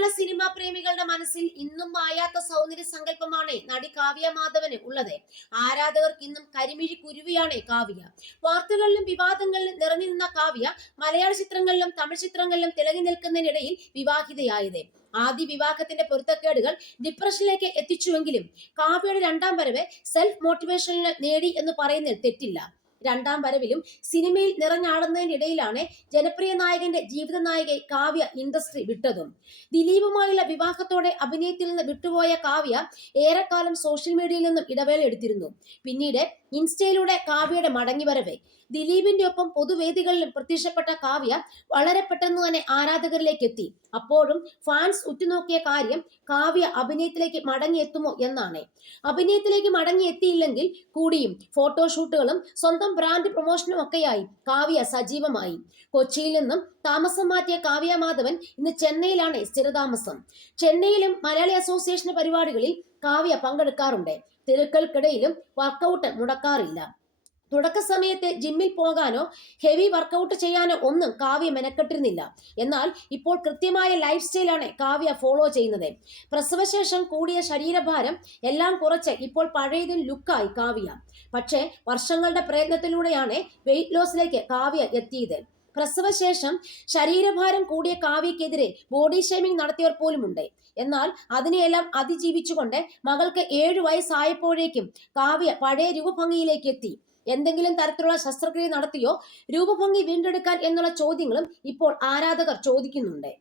മലയാള cinema പ്രേമികളുടെ മനസ്സിൽ ഇന്നും മായാത്ത സൗന്ദര്യ സങ്കല്പമാണ് നടി കാവ്യ മാധവന് ഉള്ളത്. ആരാധകർക്ക് ഇന്നും കരിമിഴി കുരുവിയാണ് കാവ്യ. വാർത്തകളിലും വിവാദങ്ങളിലും നിറഞ്ഞു നിന്ന കാവ്യ മലയാള ചിത്രങ്ങളിലും തമിഴ് ചിത്രങ്ങളിലും തിളങ്ങി നിൽക്കുന്നതിനിടയിൽ വിവാഹിതയായത്. ആദ്യ വിവാഹത്തിന്റെ പൊരുത്തക്കേടുകൾ ഡിപ്രഷനിലേക്ക് എത്തിച്ചുവെങ്കിലും കാവ്യയുടെ രണ്ടാം വരവ് സെൽഫ് മോട്ടിവേഷനിൽ നേടി എന്ന് പറയുന്നതിൽ തെറ്റില്ല. രണ്ടാം വരവിലും സിനിമയിൽ നിറഞ്ഞാടുന്നതിനിടയിലാണ് ജനപ്രിയ നായകന്റെ ജീവിത നായികയെ കാവ്യ ഇൻഡസ്ട്രി വിട്ടതും. ദിലീപുമായുള്ള വിവാഹത്തോടെ അഭിനയത്തിൽ നിന്ന് വിട്ടുപോയ കാവ്യ ഏറെക്കാലം സോഷ്യൽ മീഡിയയിൽ നിന്നും ഇടവേള എടുത്തിരുന്നു. പിന്നീട് ഇൻസ്റ്റയിലൂടെ കാവ്യയുടെ മടങ്ങിവരവ്. ദിലീപിന്റെ ഒപ്പം പൊതുവേദികളിലും പ്രത്യക്ഷപ്പെട്ട കാവ്യ വളരെ പെട്ടെന്ന് തന്നെ ആരാധകരിലേക്ക് എത്തി. അപ്പോഴും ഫാൻസ് ഉറ്റുനോക്കിയ കാര്യം കാവ്യ അഭിനയത്തിലേക്ക് മടങ്ങിയെത്തുമോ എന്നാണ്. അഭിനയത്തിലേക്ക് മടങ്ങിയെത്തിയില്ലെങ്കിൽ കൂടിയും ഫോട്ടോഷൂട്ടുകളും സ്വന്തം ബ്രാൻഡ് പ്രൊമോഷനും ഒക്കെയായി കാവ്യ സജീവമായി. കൊച്ചിയിൽ നിന്നും താമസം മാറ്റിയ കാവ്യ മാധവൻ ഇന്ന് ചെന്നൈയിലാണ് സ്ഥിരതാമസം. ചെന്നൈയിലും മലയാളി അസോസിയേഷൻ പരിപാടികളിൽ കാവ്യ പങ്കെടുക്കാറുണ്ട്. തിരക്കുകൾക്കിടയിലും വർക്കൗട്ട് മുടക്കാറില്ല. തുടക്ക സമയത്ത് ജിമ്മിൽ പോകാനോ ഹെവി വർക്കൗട്ട് ചെയ്യാനോ ഒന്നും കാവ്യ മെനക്കെട്ടിരുന്നില്ല. എന്നാൽ ഇപ്പോൾ കൃത്യമായ ലൈഫ് സ്റ്റൈലാണ് കാവ്യ ഫോളോ ചെയ്യുന്നത്. പ്രസവശേഷം കൂടിയ ശരീരഭാരം എല്ലാം കുറച്ച് ഇപ്പോൾ പഴയതിൽ ലുക്കായി കാവ്യ. പക്ഷേ വർഷങ്ങളുടെ പ്രയത്നത്തിലൂടെയാണ് വെയിറ്റ് ലോസിലേക്ക് കാവ്യ എത്തിയത്. പ്രസവശേഷം ശരീരഭാരം കൂടിയ കാവ്യക്കെതിരെ ബോഡി ഷേമിംഗ് നടത്തിയവർ പോലുമുണ്ട്. എന്നാൽ അതിനെയെല്ലാം അതിജീവിച്ചുകൊണ്ട് മകൾക്ക് 7 വയസ്സായപ്പോഴേക്കും കാവ്യ പഴയ രൂപഭംഗിയിലേക്ക് എത്തി. എന്തെങ്കിലും തരത്തിലുള്ള ശസ്ത്രക്രിയ നടത്തിയോ രൂപഭംഗി വീണ്ടെടുക്കാൻ എന്നുള്ള ചോദ്യങ്ങളും ഇപ്പോൾ ആരാധകർ ചോദിക്കുന്നുണ്ട്.